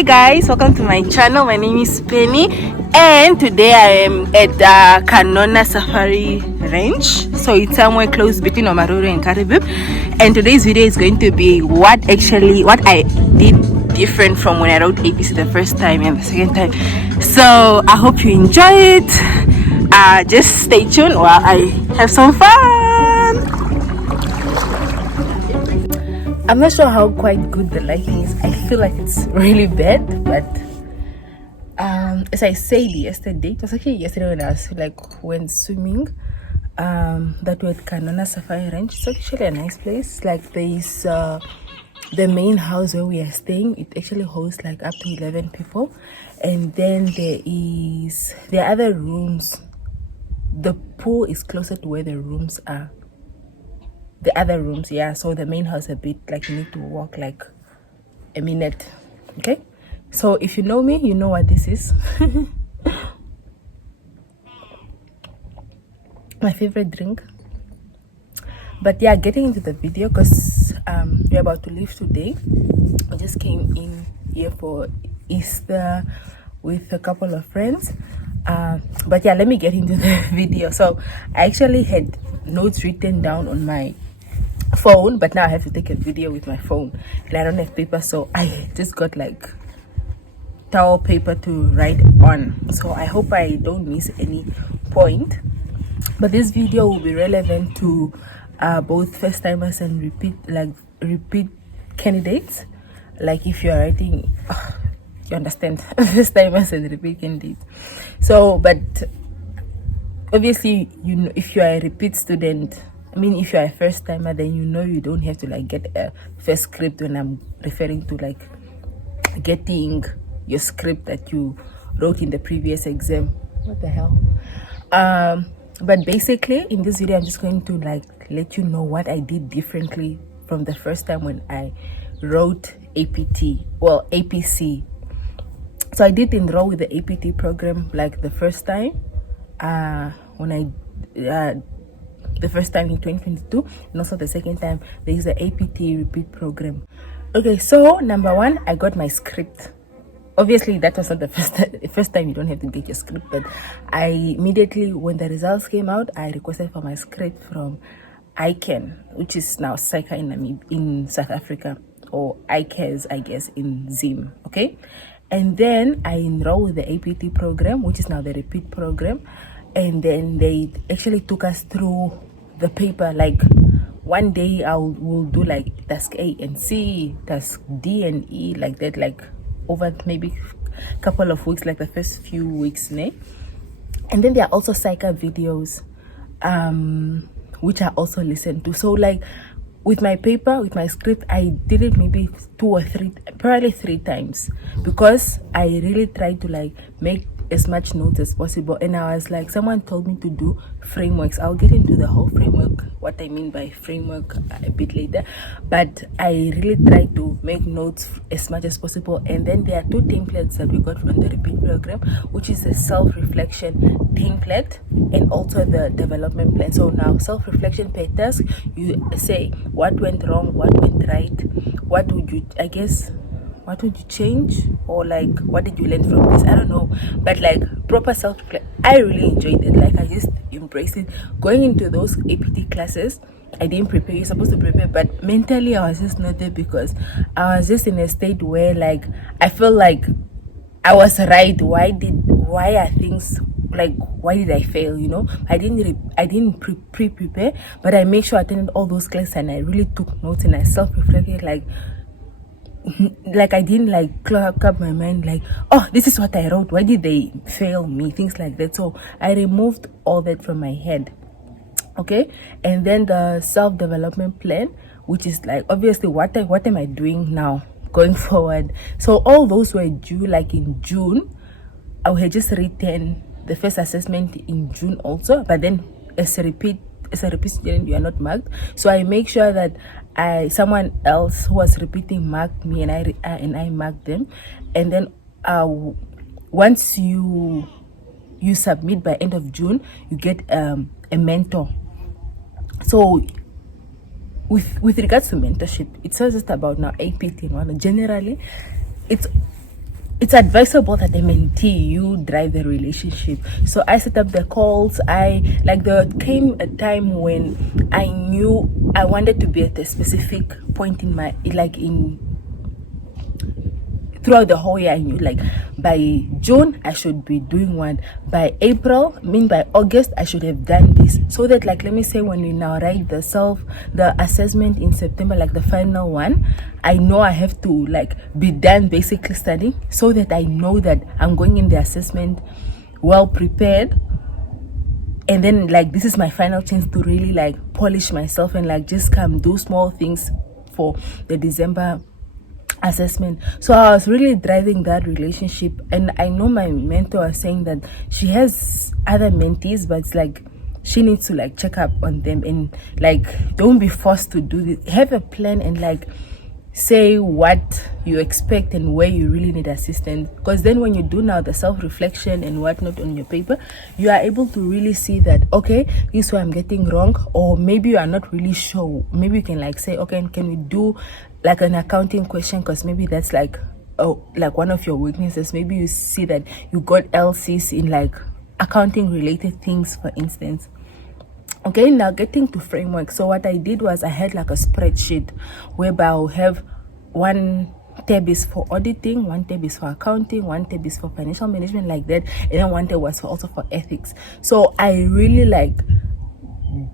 Hi guys, welcome to my channel. My name is Penny and today I am at Canona Safari Range. So it's somewhere close between Omaruru and Caribou. And today's video is going to be what I did different from when I rode APC the first time and the second time. So I hope you enjoy it. Just stay tuned while I have some fun. I'm not sure how quite good the lighting is. I feel like it's really bad, but as I said yesterday, it was okay yesterday when I went swimming. That we at Canona Safari Ranch. It's actually a nice place. Like there is the main house where we are staying. It actually hosts like up to 11 people, and then there are other rooms. The pool is closer to where the rooms are. The other rooms, yeah. So the main house a bit like you need to walk like a minute. Okay, so if you know me, you know what this is. My favorite drink. But yeah, getting into the video, because we're about to leave today. I just came in here for Easter with a couple of friends. But yeah, let me get into the video. So I actually had notes written down on my phone, but now I have to take a video with my phone and I don't have paper, so I just got like towel paper to write on. So I hope I don't miss any point, but this video will be relevant to both first timers and repeat candidates. Like if you're writing you understand, first timers and repeat candidates. So but obviously, you know, if you are a repeat student, I mean, if you are a first timer, then you know you don't have to like get a first script when I'm referring to like getting your script that you wrote in the previous exam. What the hell? But basically in this video I'm just going to like let you know what I did differently from the first time when I wrote APC. So I did enroll with the APT program like the first time when I the first time in 2022, and also the second time there is the APT repeat program. Okay, so number one, I got my script. Obviously that was not the first time you don't have to get your script, but I immediately when the results came out, I requested for my script from ICANN, which is now SAICA in South Africa, or ICAS I guess in Zim. Okay, and then I enrolled with the APT program, which is now the repeat program, and then they actually took us through the paper. Like one day we'll do like task A and C, task D and E, like that, like over maybe a couple of weeks, like the first few weeks, and then there are also SAICA videos which I also listened to. So like with my paper, with my script, I did it maybe 2 or 3, probably 3 times, because I really tried to like make as much notes as possible. And I was like, someone told me to do frameworks. I'll get into the whole framework, what I mean by framework a bit later, but I really tried to make notes as much as possible. And then there are 2 templates that we got from the repeat program, which is a self-reflection template and also the development plan. So now self-reflection per task, you say what went wrong, what went right, what would you change, or like what did you learn from this? I don't know, but like proper self-reflection, I really enjoyed it. Like I just embraced it. Going into those APT classes, I didn't prepare. You're supposed to prepare, but mentally I was just not there, because I was just in a state where like I feel like I was right. Why are things like, why did I fail? You know, I didn't prepare, but I made sure I attended all those classes and I really took notes and I self-reflected. Like I didn't like clock up my mind like, oh, this is what I wrote, why did they fail me, things like that. So I removed all that from my head. Okay, and then the self-development plan, which is like obviously what am I doing now going forward. So all those were due like in June. I had just written the first assessment in June also, but then as a repeat student you are not marked, so I make sure that someone else who was repeating marked me, and I marked them. And then once you submit by end of June, you get a mentor. So with regards to mentorship, it's not just about now APT and one. Generally, it's it's advisable that the mentee, you drive the relationship. So I set up the calls. There came a time when I knew I wanted to be at a specific point in my, throughout the whole year. I knew by June I should be doing one, by August I should have done this, so that let me say when we now write the assessment in September, the final one, I know I have to be done basically studying, so that I know that I'm going in the assessment well prepared. And then this is my final chance to really polish myself and just come do small things for the December assessment. So I was really driving that relationship, and I know my mentor was saying that she has other mentees, but it's she needs to check up on them, and don't be forced to do this. Have a plan and say what you expect and where you really need assistance, because then when you do now the self-reflection and whatnot on your paper, you are able to really see that, okay, this is what I'm getting wrong, or maybe you are not really sure. Maybe you can say, okay, can we do an accounting question, because maybe that's one of your weaknesses. Maybe you see that you got LCs in accounting related things, for instance. Okay, now getting to framework. So what I did was I had a spreadsheet whereby I'll have one tab is for auditing, one tab is for accounting, one tab is for financial management, like that, and then one tab was also for ethics. So I really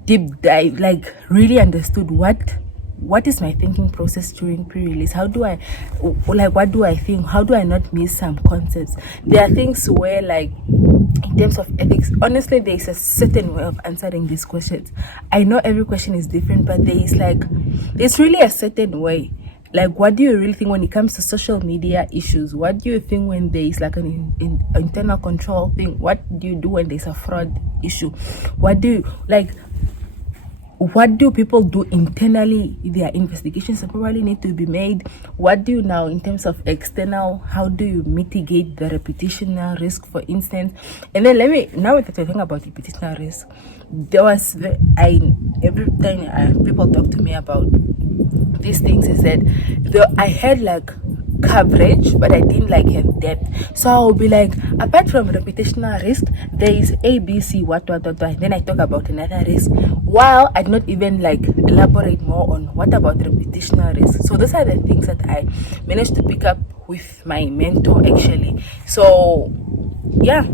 deep dive, really understood what is my thinking process during pre-release. How do I what do I think? How do I not miss some concepts? There are things where in terms of ethics, honestly, there is a certain way of answering these questions. I know every question is different, but there is there's really a certain way. What do you really think when it comes to social media issues? What do you think when there is an internal control thing? What do you do when there's a fraud issue? What do people do internally? Their investigations probably need to be made. What do you now in terms of external? How do you mitigate the reputational risk, for instance? And then now that we're talking about reputational risk, every time people talk to me about these things, is that I had coverage, but I didn't have depth. So I'll be apart from reputational risk, there is ABC, what. Then I talk about another risk, while I did not even elaborate more on what about reputational risk. So those are the things that I managed to pick up with my mentor, actually. So yeah.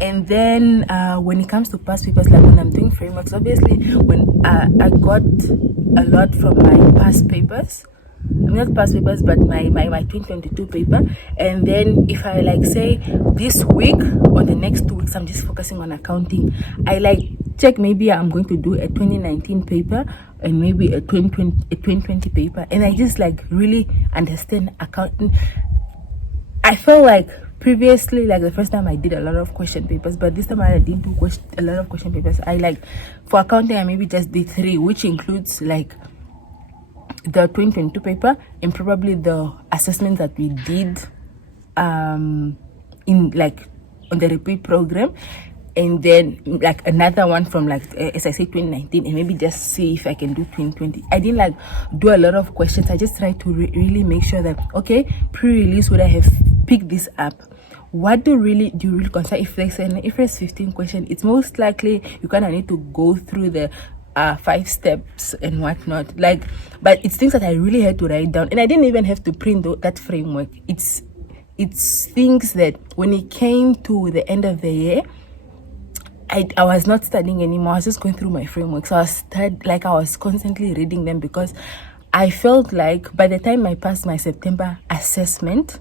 And then when it comes to past papers, when I'm doing frameworks, obviously when I got a lot from my past papers, not past papers, but my 2022 paper. And then if I say this week or the next 2 weeks I'm just focusing on accounting, I check, maybe I'm going to do a 2019 paper and maybe a 2020 paper, and I just really understand accounting. I felt previously, the first time I did a lot of question papers, but this time I didn't do a lot of question papers. I for accounting I maybe just did 3, which includes the 2022 paper and probably the assessment that we did in on the repeat program, and then another one from as I say 2019, and maybe just see if I can do 2020. I didn't do a lot of questions. I just tried to really make sure that, okay, pre-release, would I have picked this up? What do you really consider? If there's an IFRS 15 question, it's most likely you kind of need to go through the 5 steps and whatnot, but it's things that I really had to write down, and I didn't even have to print that framework. It's things that when it came to the end of the year, I was not studying anymore. I was just going through my framework. So I was constantly reading them, because I felt by the time I passed my September assessment,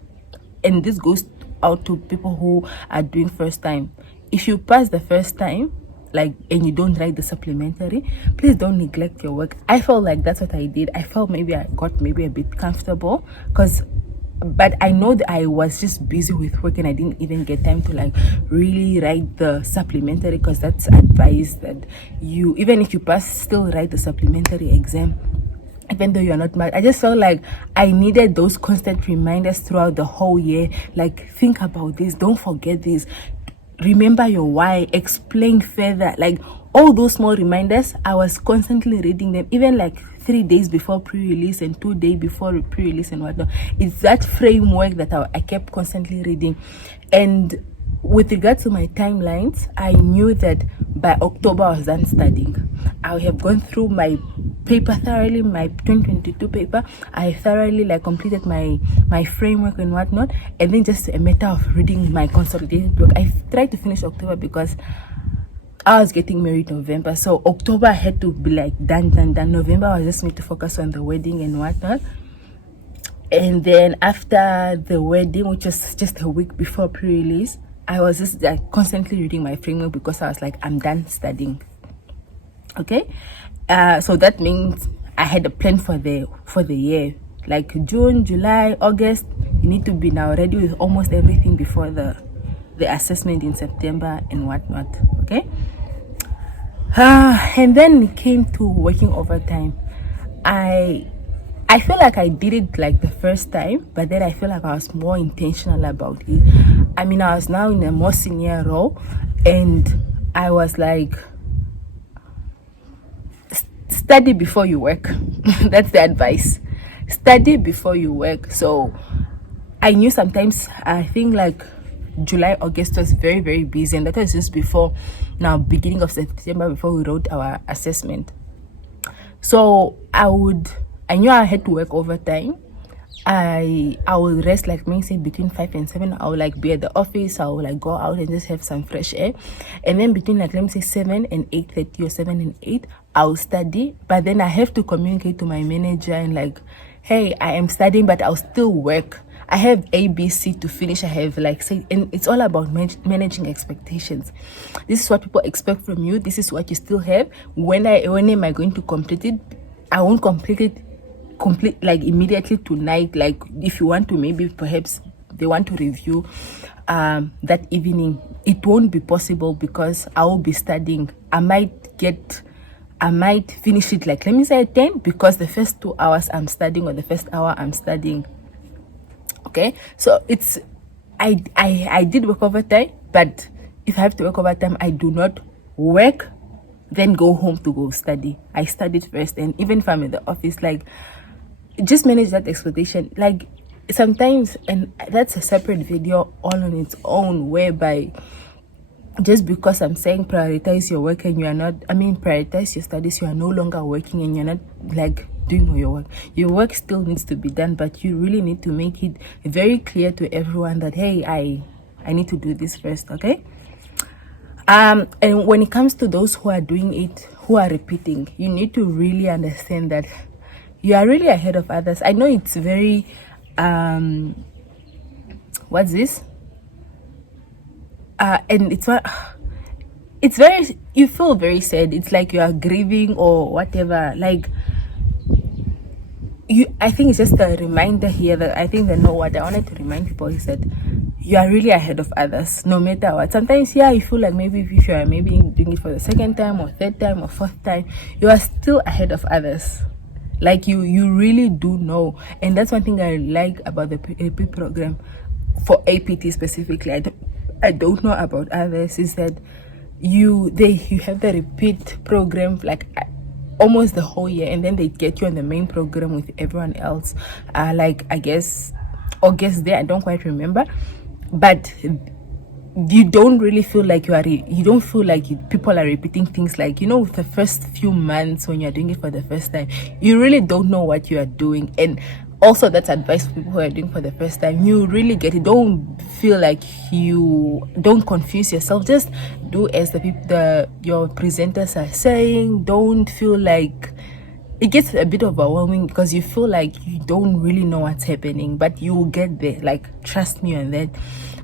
and this goes out to people who are doing first time, if you pass the first time and you don't write the supplementary, please don't neglect your work. I felt that's what I did. I felt maybe I got a bit comfortable, but I know that I was just busy with work and I didn't even get time to really write the supplementary, because that's advised that you, even if you pass, still write the supplementary exam, even though you're not mad. I just felt I needed those constant reminders throughout the whole year. Think about this, don't forget this, remember your why, explain further, all those small reminders. I was constantly reading them, even 3 days before pre-release and 2 days before pre-release and whatnot. It's that framework that I kept constantly reading. And with regard to my timelines, I knew that by October I was done studying. I have gone through my paper thoroughly, my 2022 paper. I thoroughly completed my framework and whatnot, and then just a matter of reading my consolidated work. I tried to finish October because I was getting married November, so October I had to be done. November I was just need to focus on the wedding and whatnot. And then after the wedding, which was just a week before pre-release, I was just constantly reading my framework because I was I'm done studying. Okay, so that means I had a plan for the year, June, July, August. You need to be now ready with almost everything before the assessment in September and whatnot. Okay, and then it came to working overtime. I feel like I did it the first time, but then I feel like I was more intentional about it. I mean, I was now in a more senior role, and I was study before you work. That's the advice. Study before you work. So I knew sometimes, I think July, August was very, very busy, and that was just before now beginning of September, before we wrote our assessment. So I knew I had to work overtime. I will rest maybe between 5 and 7. I will be at the office. I will go out and just have some fresh air, and then between let me say 7 and 8:30 or 7 and 8 I'll study. But then I have to communicate to my manager and hey, I am studying, but I'll still work. I have APC to finish. I have say, and it's all about managing expectations. This is what people expect from you. This is what you still have. When am I going to complete it? I won't complete it immediately tonight. If you want to, maybe perhaps they want to review that evening. It won't be possible because I will be studying. I might finish it let me say at 10, because the first 2 hours I'm studying, or the first hour I'm studying. Okay, so it's I did work overtime, but if I have to work overtime, I do not work then go home to go study. I studied first, and even if I'm in the office, just manage that expectation. Sometimes, and that's a separate video all on its own, whereby just because I'm saying prioritize your work and you are not, prioritize your studies, you are no longer working and you're not doing your work. Your work still needs to be done, but you really need to make it very clear to everyone that, hey, I need to do this first, okay? And when it comes to those who are doing it, who are repeating, you need to really understand that you are really ahead of others. I know it's very, what's this? And it's very, you feel very sad. It's you are grieving or whatever. I think it's just a reminder here that I think that what I wanted to remind people is that you are really ahead of others, no matter what. Sometimes, you feel maybe if you are maybe doing it for the second time or third time or fourth time, you are still ahead of others. You really do know. And that's one thing I like about the AP program for APT specifically. I don't know about others, is that you have the repeat program almost the whole year, and then they get you on the main program with everyone else. I guess August there, I don't quite remember, but you don't really feel you don't feel people are repeating things with the first few months when you're doing it for the first time, you really don't know what you are doing. And also, that's advice for people who are doing for the first time. You really get it. Don't feel don't confuse yourself. Just do as your presenters are saying. Don't feel it gets a bit overwhelming because you feel you don't really know what's happening, but you will get there. Trust me on that.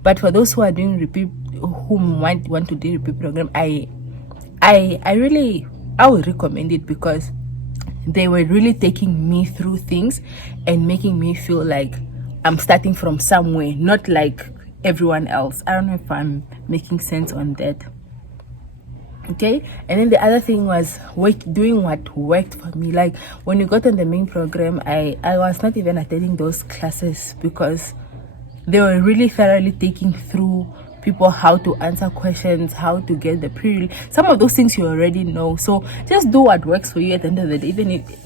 But for those who are doing repeat, who might want to do repeat program, I would recommend it, because they were really taking me through things and making me feel I'm starting from somewhere, not everyone else. I don't know if I'm making sense on that. Okay, and then the other thing was doing what worked for me. When you got on the main program, I was not even attending those classes because they were really thoroughly taking through people how to answer questions, how to get the some of those things you already know. So just do what works for you at the end of the day. Even if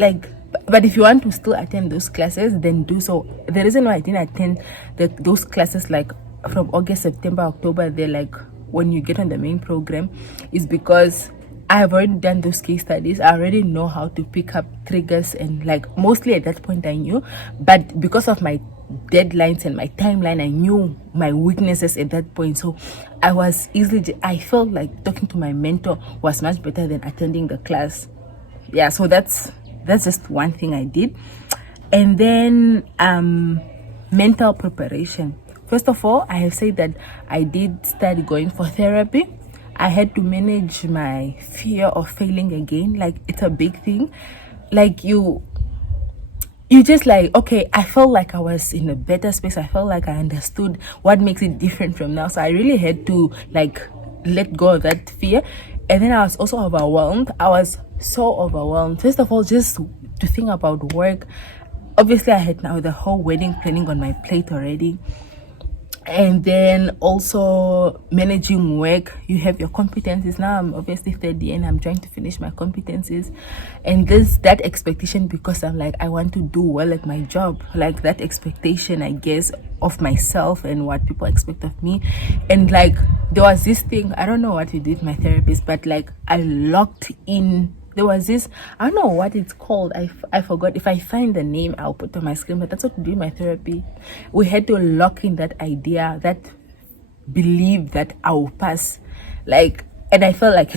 But if you want to still attend those classes, then do so. The reason why I didn't attend those classes like from August, September, October, they're like when you get on the main program, is because I've already done those case studies. I already know how to pick up triggers, and like mostly at that point I knew, but because of my deadlines and my timeline, I knew my weaknesses at that point. So I felt like talking to my mentor was much better than attending the class. Yeah, so that's just one thing I did. And then mental preparation. First of all, I have said that I did start going for therapy. I had to manage my fear of failing again. Like, it's a big thing. Like, you just like, okay, I felt like I was in a better space. I felt like I understood what makes it different from now. So I really had to like let go of that fear. And then I was also overwhelmed. I was so overwhelmed. First of all, just to think about work. Obviously, I had now the whole wedding planning on my plate already. And then also managing work. You have your competencies. Now I'm obviously third year and I'm trying to finish my competencies, and that expectation, because I'm like, I want to do well at my job, like that expectation, I guess, of myself and what people expect of me. And like there was this thing, I don't know what we did with my therapist, but like I locked in. There was this, I don't know what it's called. I forgot. If I find the name, I'll put on my screen. But that's what we do in my therapy. We had to lock in that idea, that belief that I'll pass. Like, and I felt like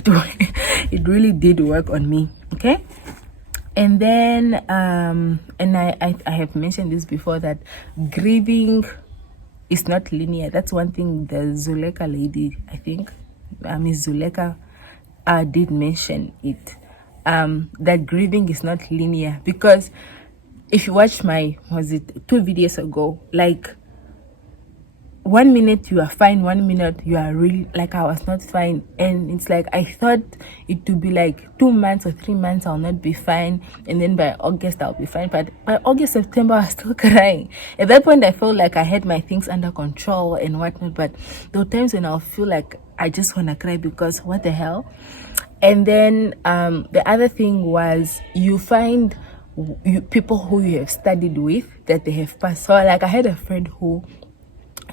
it really did work on me. Okay. And then, and I have mentioned this before, that grieving is not linear. That's one thing the Zuleka lady, I think, Miss Zuleka, did mention it. That grieving is not linear, because if you watch my, was it 2 videos ago, like 1 minute you are fine, 1 minute you are really like, I was not fine. And it's like I thought it to be like 2 months or 3 months I'll not be fine, and then by August I'll be fine. But by August, September, I was still crying. At that point I felt like I had my things under control and whatnot, but there were times when I'll feel like I just want to cry, because what the hell. And then the other thing was, you find people who you have studied with, that they have passed. So like I had a friend who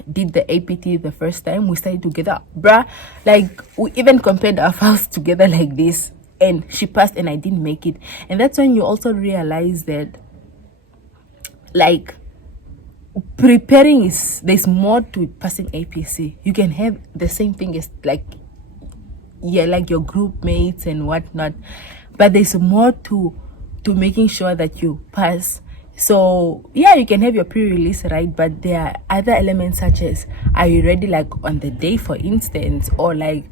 did the APT the first time. We studied together, bruh. Like we even compared our files together like this, and she passed and I didn't make it. And that's when you also realize that like preparing there's more to passing APC. You can have the same thing as like, yeah, like your group mates and whatnot, but there's more to making sure that you pass. So yeah, you can have your pre-release, right? But there are other elements, such as, are you ready like on the day, for instance, or like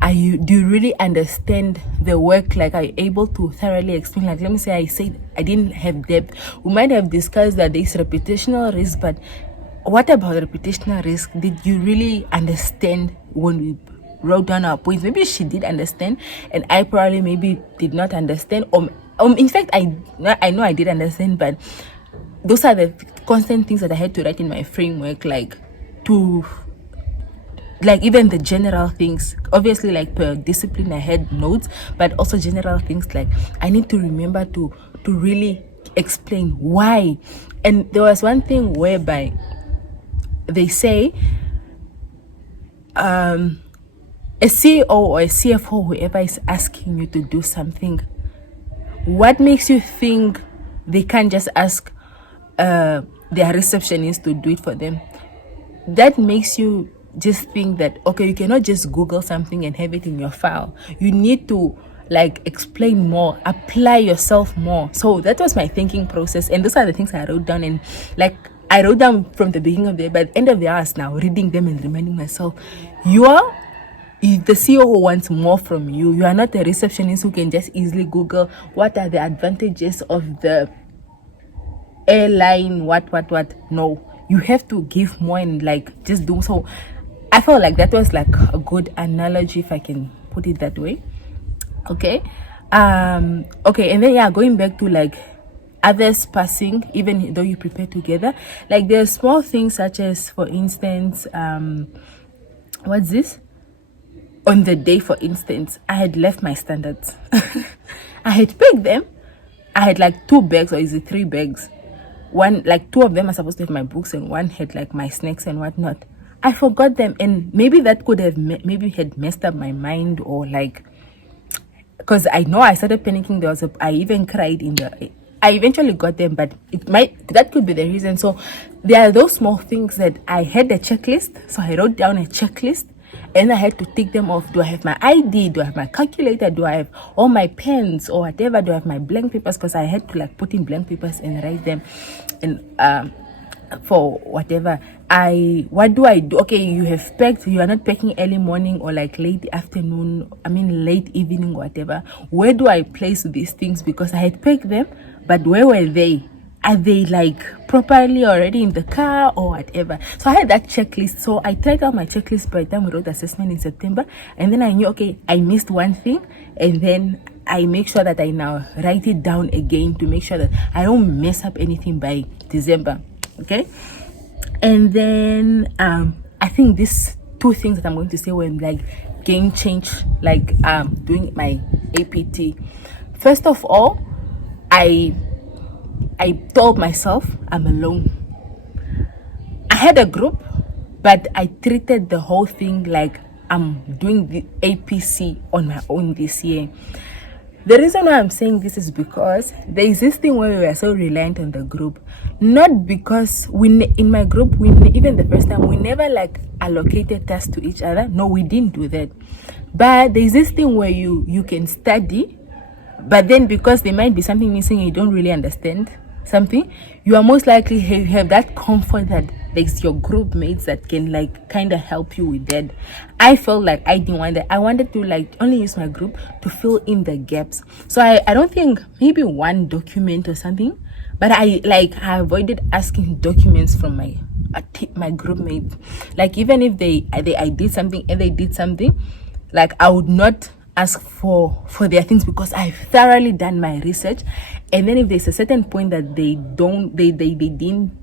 do you really understand the work? Like, are you able to thoroughly explain? Like, let me say I said I didn't have depth. We might have discussed that there's reputational risk, but what about reputational risk? Did you really understand when we wrote down our points? Maybe she did understand, and I probably maybe did not understand. In fact, I know I did understand, but those are the constant things that I had to write in my framework, like even the general things. Obviously, like per discipline I had notes, but also general things, like I need to remember to really explain why. And there was one thing whereby they say a CEO or a CFO, whoever is asking you to do something, what makes you think they can't just ask their receptionist to do it for them? That makes you just think that, okay, you cannot just Google something and have it in your file. You need to like explain more, apply yourself more. So that was my thinking process, and those are the things I wrote down. And like I wrote down from the beginning of the day, but at the end of the hours now, reading them and reminding myself, the CEO who wants more from you. You are not a receptionist who can just easily Google what are the advantages of the airline, what. No, you have to give more and like just do. So I felt like that was like a good analogy, if I can put it that way. Okay. Okay, and then yeah, going back to like others passing, even though you prepare together, like there's small things, such as, for instance, what's this? On the day, for instance, I had left my standards. I had picked them, I had like 2 bags, or is it 3 bags? One, like 2 of them are supposed to have my books, and one had like my snacks and whatnot. I forgot them, and maybe that could have maybe had messed up my mind, or like, because I know I started panicking. I even cried in the. I eventually got them, but that could be the reason. So there are those small things that I had a checklist. So I wrote down a checklist, and I had to tick them off. Do I have my ID? Do I have my calculator? Do I have all my pens or whatever? Do I have my blank papers? Because I had to like put in blank papers and write them, and for whatever. What do I do? Okay, you have packed. You are not packing early morning or like late afternoon, late evening, whatever. Where do I place these things? Because I had packed them, but where were they? Are they like properly already in the car or whatever? So I had that checklist. So I tried out my checklist by the time we wrote the assessment in September, and then I knew, okay, I missed one thing, and then I make sure that I now write it down again to make sure that I don't mess up anything by December. Okay. And then I think these 2 things that I'm going to say were like game change, like doing my APT. First of all, I told myself I'm alone. I had a group, but I treated the whole thing like I'm doing the APC on my own this year. The reason why I'm saying this is because there is this thing where we are so reliant on the group. Not because in my group, even the first time, we never like allocated tasks to each other. No, we didn't do that. But there is this thing where you can study, but then because there might be something missing and you don't really understand something, you are most likely have that comfort that there's your group mates that can like kind of help you with that. I felt like I didn't want that. I wanted to like only use my group to fill in the gaps. So I don't think maybe one document or something, but I avoided asking documents from my group mates. Like even if I did something and they did something, like I would not ask for their things because I've thoroughly done my research. And then if there's a certain point that they didn't,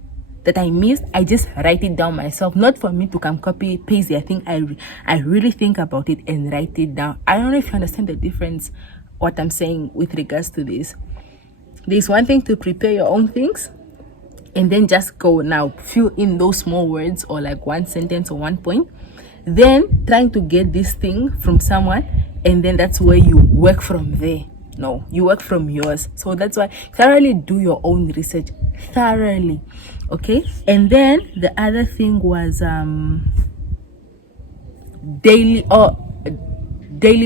that I missed, I just write it down myself, not for me to come copy paste their thing. I really think about it and write it down. I don't know if you understand the difference, what I'm saying with regards to this. There's one thing to prepare your own things and then just go now fill in those small words or like one sentence or one point, then trying to get this thing from someone, and then that's where you work from there. No, you work from yours. So that's why thoroughly do your own research, thoroughly. Okay. And then the other thing was daily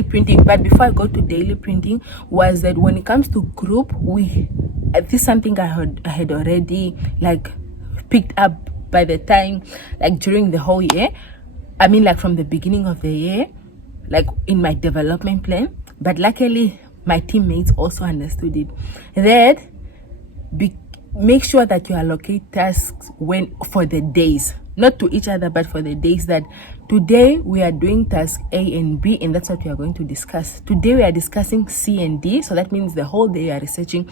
printing. But before I go to daily printing, was that when it comes to group, this is something I had already like picked up by the time, like during the whole year. Like from the beginning of the year, like in my development plan. But luckily my teammates also understood it. That make sure that you allocate tasks for the days, not to each other, but for the days. That today we are doing task A and B, and that's what we are going to discuss. Today we are discussing C and D, so that means the whole day you are researching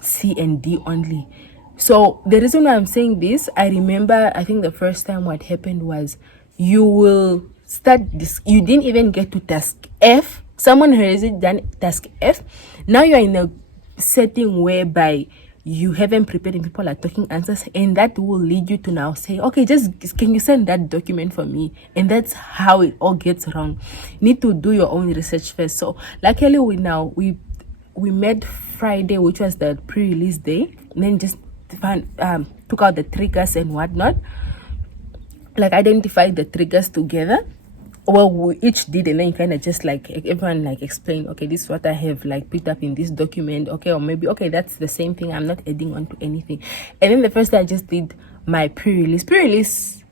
C and D only. So the reason why I'm saying this, I remember I think the first time what happened was you will start this, you didn't even get to task F. Someone has done task F. Now you're in a setting whereby you haven't prepared and people are talking answers, and that will lead you to now say, okay, can you send that document for me? And that's how it all gets wrong. You need to do your own research first. So luckily we met Friday, which was the pre-release day, and then just took out the triggers and whatnot, like identified the triggers together. Well, we each did, and then you kind of just like everyone like explain, okay, this is what I have like picked up in this document, okay, or maybe okay, that's the same thing, I'm not adding on to anything. And then the first day I just did my pre-release,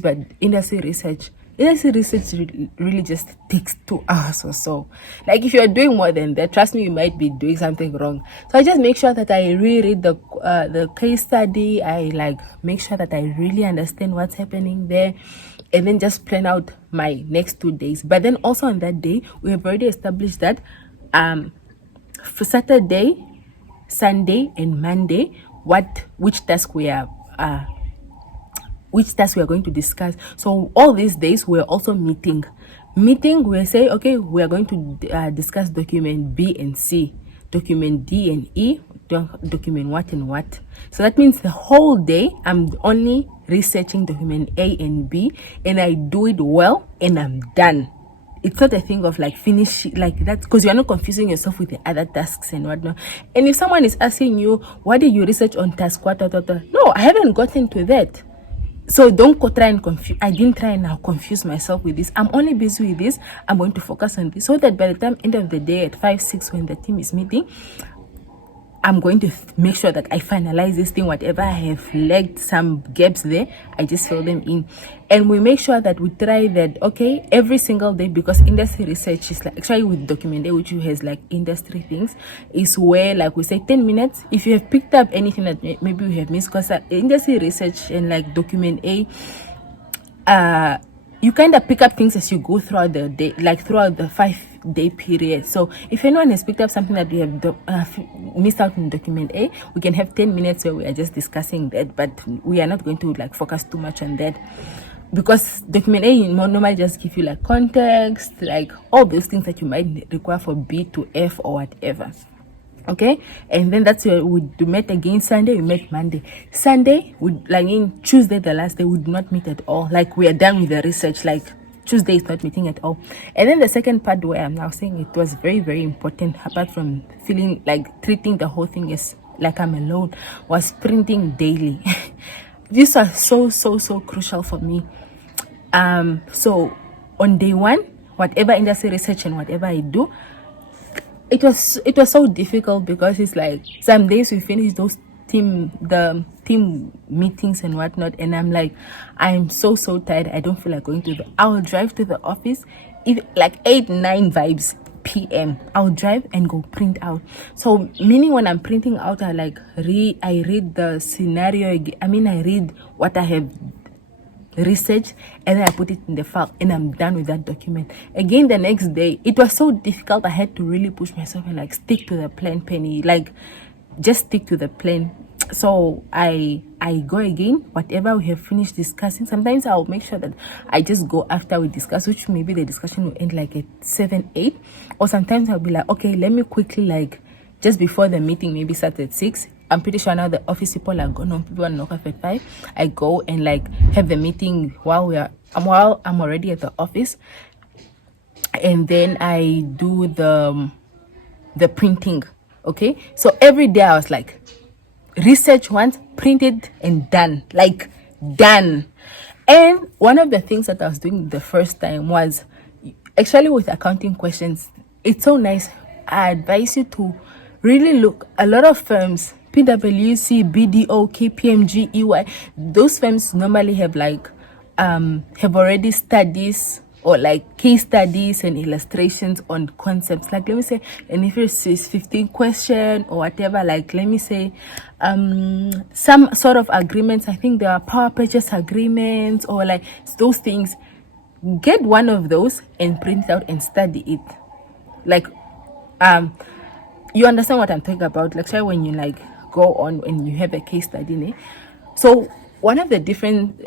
but industry research really just takes 2 hours or so. Like if you're doing more than that, trust me, you might be doing something wrong. So I just make sure that I reread the case study. I like make sure that I really understand what's happening there, and then just plan out my next 2 days. But then also on that day, we have already established that for Saturday, Sunday, and Monday, which task we are going to discuss. So all these days we're also meeting. We say, okay, we are going to discuss document B and C. document D and E, document what and what. So that means the whole day I'm only researching document A and B, and I do it well and I'm done. It's not a thing of like finish like that, because you're not confusing yourself with the other tasks and whatnot. And if someone is asking you, what did you research on task what, no, I haven't gotten to that. So don't try and confuse. I didn't try and now confuse myself with this. I'm only busy with this. I'm going to focus on this, so that by the time end of the day at 5-6 when the team is meeting, I'm going to make sure that I finalize this thing. Whatever I have lagged some gaps there, I just fill them in. And we make sure that we try that, okay, every single day, because industry research is like, actually with document A, which has like industry things, is where like we say 10 minutes. If you have picked up anything that maybe we have missed, because industry research and like document A, you kind of pick up things as you go throughout the day, like throughout the 5-day period. So if anyone has picked up something that we have missed out in document A, we can have 10 minutes where we are just discussing that, but we are not going to like focus too much on that, because document A normally just give you like context, like all those things that you might require for B to F or whatever. Okay, and then that's where we met again Sunday. We met Monday. Sunday, like in Tuesday, the last day, we did not meet at all. Like we are done with the research. Like Tuesday is not meeting at all. And then the second part where I'm now saying it was very, very important, apart from feeling like treating the whole thing as like I'm alone, was printing daily. This was so crucial for me. So on day one, whatever industry research and whatever I do, it was so difficult, because it's like some days we finish those team meetings and whatnot, and I'm like, I'm so tired. I don't feel like going to I'll drive to the office, if like 8-9 vibes PM, I'll drive and go print out. So meaning when I'm printing out, I read the scenario. I read what I have research, and then I put it in the file, and I'm done with that document. Again, the next day, it was so difficult. I had to really push myself and like stick to the plan, Penny, like just stick to the plan. So I go again, whatever we have finished discussing. Sometimes I'll make sure that I just go after we discuss, which maybe the discussion will end like at 7-8, or sometimes I'll be like, okay, let me quickly, like just before the meeting maybe start at 6. I'm pretty sure now the office people are gone home. People are knock off at 5. I go and like have the meeting while I'm already at the office, and then I do the printing. Okay, so every day I was like, research once, printed and done, like done. And one of the things that I was doing the first time was actually with accounting questions. It's so nice. I advise you to really look. A lot of firms, PwC, BDO, KPMG, EY, those firms normally have like have already studies or like case studies and illustrations on concepts. Like let me say, and if it's 15 question or whatever, like let me say some sort of agreements. I think there are power purchase agreements or like those things. Get one of those and print it out and study it. Like you understand what I'm talking about, like say when you like go on and you have a case study, so one of the different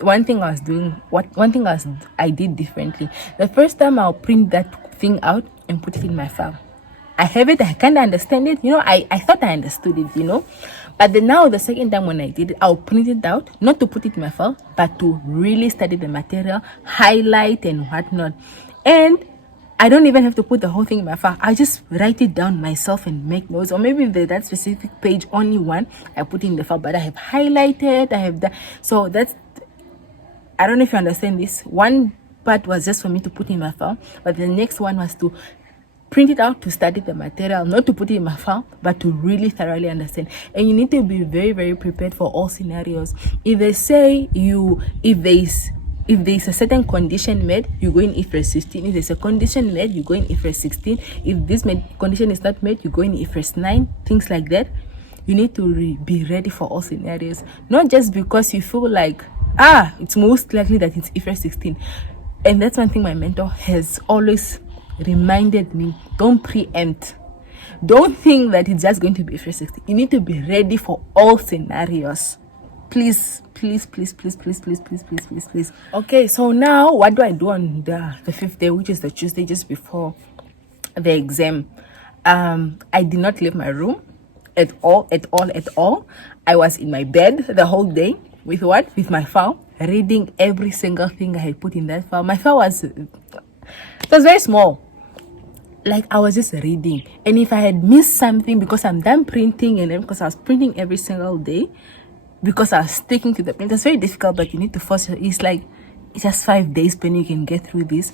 one thing I did differently. The first time I'll print that thing out and put it in my file. I have it, I kind of understand it, I thought I understood it, but then now the second time when I did it, I'll print it out, not to put it in my file, but to really study the material, highlight and whatnot. And I don't even have to put the whole thing in my file. I just write it down myself and make notes. Or maybe that specific page, only one, I put in the file, but I have highlighted, I have that. So that's, I don't know if you understand this. One part was just for me to put in my file, but the next one was to print it out to study the material, not to put it in my file, but to really thoroughly understand. And you need to be very, very prepared for all scenarios. If they say if there's a certain condition met, you go in IFRS 15. If there's a condition met, you go in IFRS 16. If this condition is not met, you go in IFRS 9. Things like that. You need to be ready for all scenarios. Not just because you feel like, it's most likely that it's IFRS 16. And that's one thing my mentor has always reminded me. Don't preempt. Don't think that it's just going to be IFRS 16. You need to be ready for all scenarios. Please. Okay, so now what do I do on the 5th day, which is the Tuesday just before the exam? I did not leave my room at all, at all, at all. I was in my bed the whole day with what? With my file, reading every single thing I had put in that file. My file was, it was very small. Like I was just reading. And if I had missed something because I'm done printing and then because I was printing every single day, because I was sticking to the print, it's very difficult, but you need to force it. It's like, it's just 5 days when you can get through this.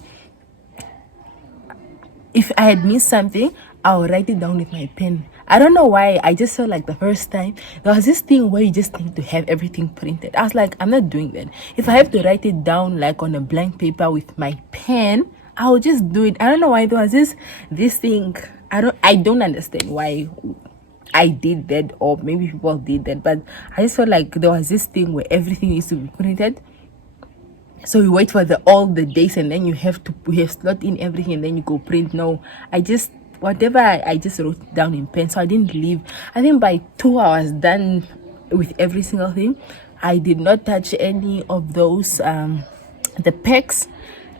If I had missed something, I'll write it down with my pen. I don't know why. I just felt like the first time there was this thing where you just need to have everything printed. I was like, I'm not doing that. If I have to write it down like on a blank paper with my pen, I'll just do it. I don't know why there was this thing. I don't understand why I did that, or maybe people did that, but I just felt like there was this thing where everything needs to be printed. So you wait for all the days and then you have slot in everything and then you go print. No, I just wrote it down in pen. So I didn't leave. I think by 2 hours done with every single thing. I did not touch any of those the packs.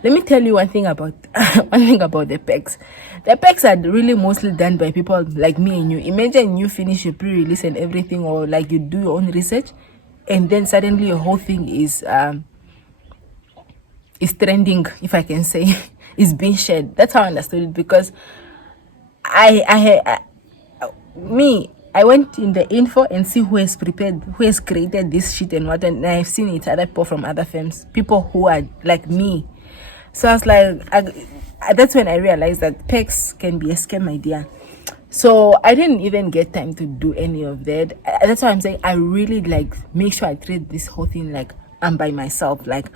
Let me tell you one thing about the packs. The packs are really mostly done by people like me and you. Imagine you finish your pre-release and everything, or like you do your own research, and then suddenly your whole thing is trending, if I can say, is being shared. That's how I understood it, because I went in the info and see who has created this shit and what, and I've seen it other people from other firms, people who are like me. So I was like, that's when I realized that PECs can be a scam idea. So I didn't even get time to do any of that. That's why I'm saying I really like make sure I treat this whole thing like I'm by myself, like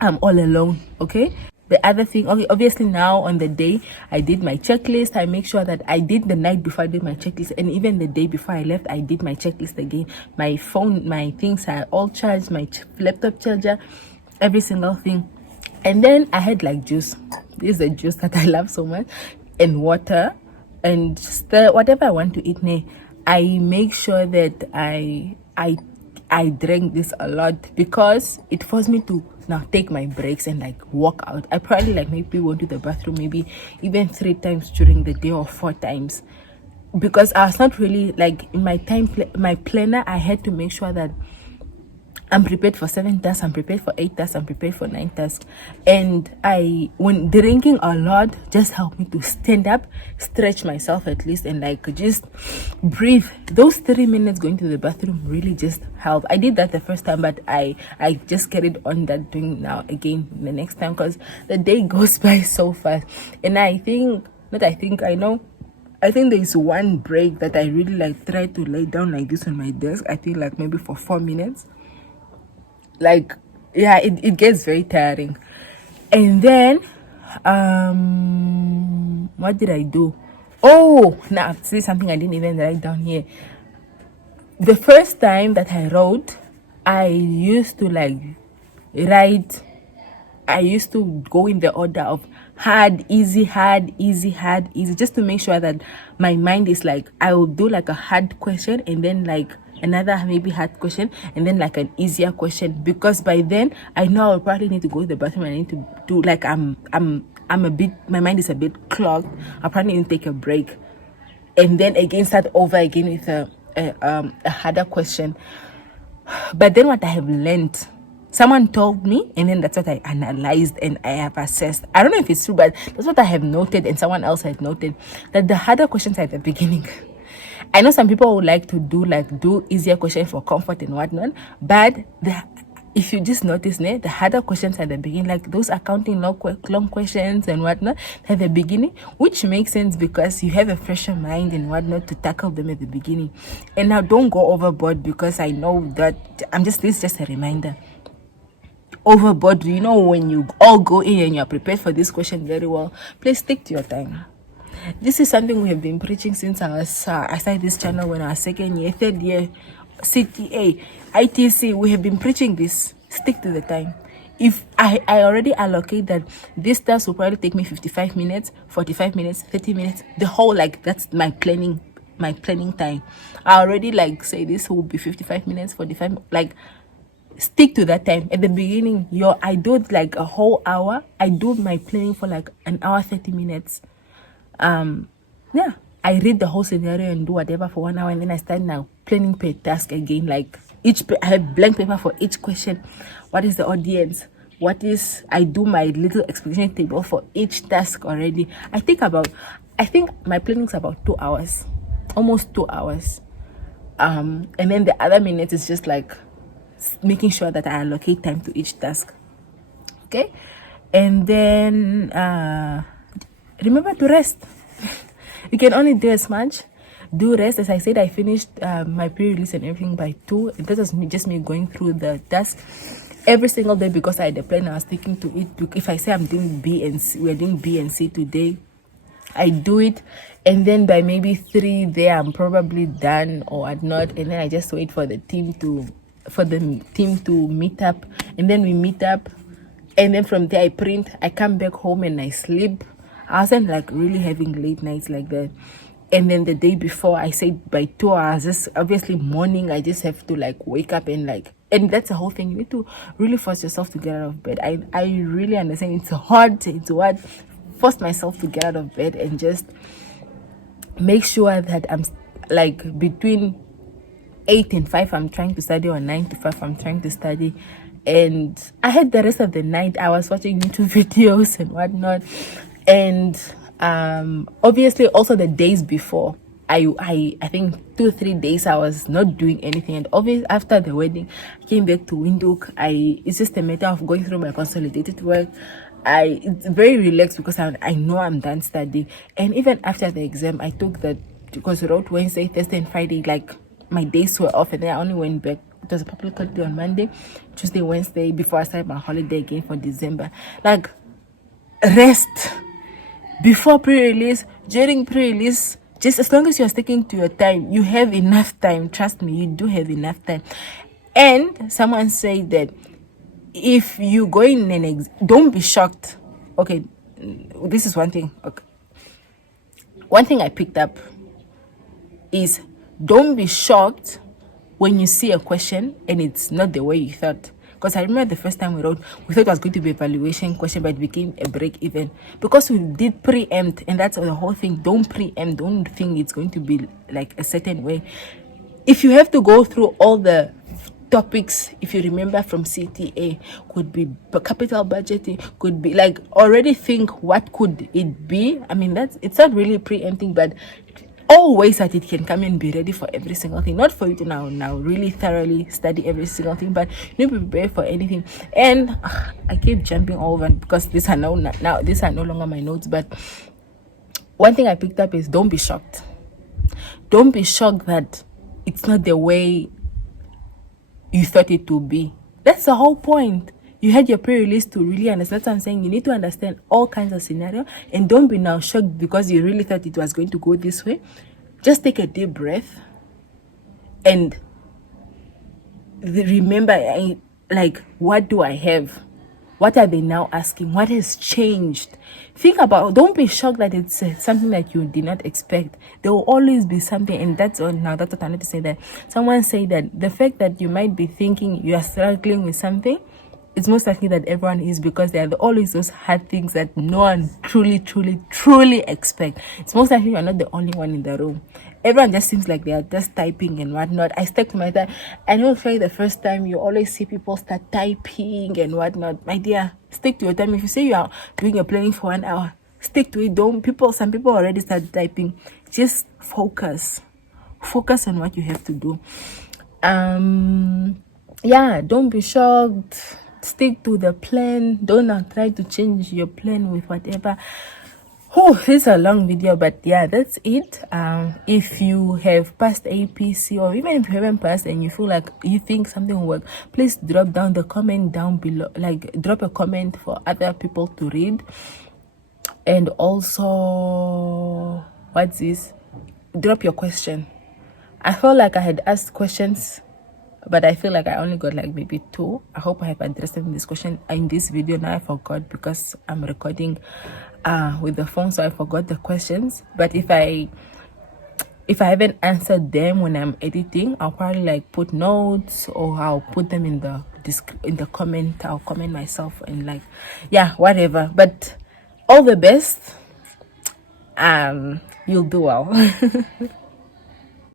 I'm all alone. Okay. The other thing, okay, obviously now on the day I did my checklist. I make sure that I did the night before I did my checklist, and even the day before I left I did my checklist again. My phone, my things are all charged, my laptop charger, every single thing. And then I had like juice. This is the juice that I love so much, and water, and just whatever I want to eat. I make sure that I drank this a lot, because it forced me to now take my breaks and like walk out. I probably like maybe went to the bathroom maybe even 3 times during the day, or 4 times, because I was not really like in my my planner. I had to make sure that I'm prepared for 7 tasks, I'm prepared for 8 tasks, I'm prepared for 9 tasks. And when drinking a lot, just helped me to stand up, stretch myself at least, and like just breathe. Those 3 minutes going to the bathroom really just helped. I did that the first time, but I just carried on that doing now again the next time, because the day goes by so fast. And I think there's one break that I really like try to lay down like this on my desk. I think like maybe for 4 minutes. Like, yeah, it gets very tiring. And then what did I do? Oh, now see something I didn't even write down here. The first time that I wrote, I used to like write, I used to go in the order of hard, easy, hard, easy, hard, easy, just to make sure that my mind is like, I will do like a hard question and then like another maybe hard question and then like an easier question, because by then I know I'll probably need to go to the bathroom. I need to do like I'm a bit, my mind is a bit clogged. I probably need to take a break and then again start over again with a harder question. But then what I have learned, someone told me, and then that's what I analyzed and I have assessed. I don't know if it's true, but that's what I have noted, and someone else had noted, that the harder questions are at the beginning. I know some people would like to do easier questions for comfort and whatnot, but if you just notice, the harder questions at the beginning, like those accounting long questions and whatnot at the beginning, which makes sense because you have a fresher mind and whatnot to tackle them at the beginning. And now don't go overboard, because I know that this is just a reminder. Overboard, when you all go in and you're prepared for this question very well, please stick to your time. This is something we have been preaching since I started this channel when I was 2nd year, 3rd year, CTA, ITC. We have been preaching this. Stick to the time. If I already allocate that this task will probably take me 55 minutes, 45 minutes, 30 minutes, the whole, like, that's my planning time. I already say this will be 55 minutes, 45, stick to that time. At the beginning, I do like a whole hour. I do my planning for like an hour, 30 minutes. Yeah, I read the whole scenario and do whatever for 1 hour, and then I start now planning per task again. Like I have blank paper for each question. What is the audience? I do my little explanation table for each task already. I think my planning is about 2 hours, almost 2 hours. And then the other minute is just like making sure that I allocate time to each task. Okay, and then remember to rest. You can only do as much. Do rest. As I said, I finished my pre-release and everything by 2. That was just me going through the task every single day because I had a plan. I was sticking to it. If I say I'm doing B and C, we're doing B and C today, I do it, and then by maybe 3 there I'm probably done or whatnot, and then I just wait for the team to meet up, and then we meet up, and then from there I print, I come back home and I sleep. I wasn't like really having late nights like that. And then the day before, I said by 2 hours, just obviously morning, I just have to like wake up and that's the whole thing. You need to really force yourself to get out of bed. I really understand it's hard. It's what forced myself to get out of bed and just make sure that I'm like between 8 and 5 I'm trying to study, or 9 to 5 I'm trying to study. And I had the rest of the night I was watching YouTube videos and whatnot. And obviously also the days before, I think 2 or 3 days I was not doing anything. And obviously after the wedding, I came back to Windhoek. It's just a matter of going through my consolidated work. It's very relaxed because I know I'm done studying. And even after the exam, I took that because I wrote Wednesday, Thursday, and Friday. Like my days were off, and then I only went back. It was a public holiday on Monday, Tuesday, Wednesday before I started my holiday again for December. Like rest before pre-release, during pre-release. Just as long as you're sticking to your time, you have enough time. Trust me, you do have enough time. And someone said that if you go in don't be shocked. Okay, this is one thing. Okay. One thing I picked up is don't be shocked when you see a question and it's not the way you thought. Because I remember the first time we thought it was going to be an evaluation question, but it became a break even. Because we did preempt, and that's the whole thing. Don't preempt. Don't think it's going to be like a certain way. If you have to go through all the topics, if you remember from CTA, could be capital budgeting, could be like already think what could it be. I mean, it's not really preempting, but always that it can come and be ready for every single thing. Not for you to now really thoroughly study every single thing, but you need to be prepared for anything. And I keep jumping over because these are no longer my notes. But one thing I picked up is don't be shocked. Don't be shocked that it's not the way you thought it to be. That's the whole point. You had your pre-release to really understand. That's what I'm saying. You need to understand all kinds of scenario, and don't be now shocked because you really thought it was going to go this way. Just take a deep breath and remember, like, what do I have? What are they now asking? What has changed? Think about, don't be shocked that it's something that you did not expect. There will always be something, and that's what I need to say. That someone say that the fact that you might be thinking you are struggling with something, it's most likely that everyone is, because there are always those hard things that no one truly expect. It's most likely you're not the only one in the room. Everyone just seems like they are just typing and whatnot. I stuck to my time. I know for the first time you always see people start typing and whatnot. My dear, stick to your time. If you say you are doing your planning for 1 hour, stick to it. Some people already start typing. Just focus on what you have to do. Don't be shocked. Stick to the plan. Don't try to change your plan with whatever. This is a long video, but yeah, that's it. If you have passed APC, or even if you haven't passed and you feel like you think something will work, please drop down the comment down below. Like, drop a comment for other people to read. And also, what's this? Drop your question. I felt like I had asked questions, but I feel like I only got like maybe 2. I hope I have addressed them in this question in this video. Now I forgot because I'm recording with the phone, so I forgot the questions. But if I haven't answered them when I'm editing, I'll probably like put notes, or I'll put them in the comment. I'll comment myself and like, yeah, whatever. But all the best. you'll do well.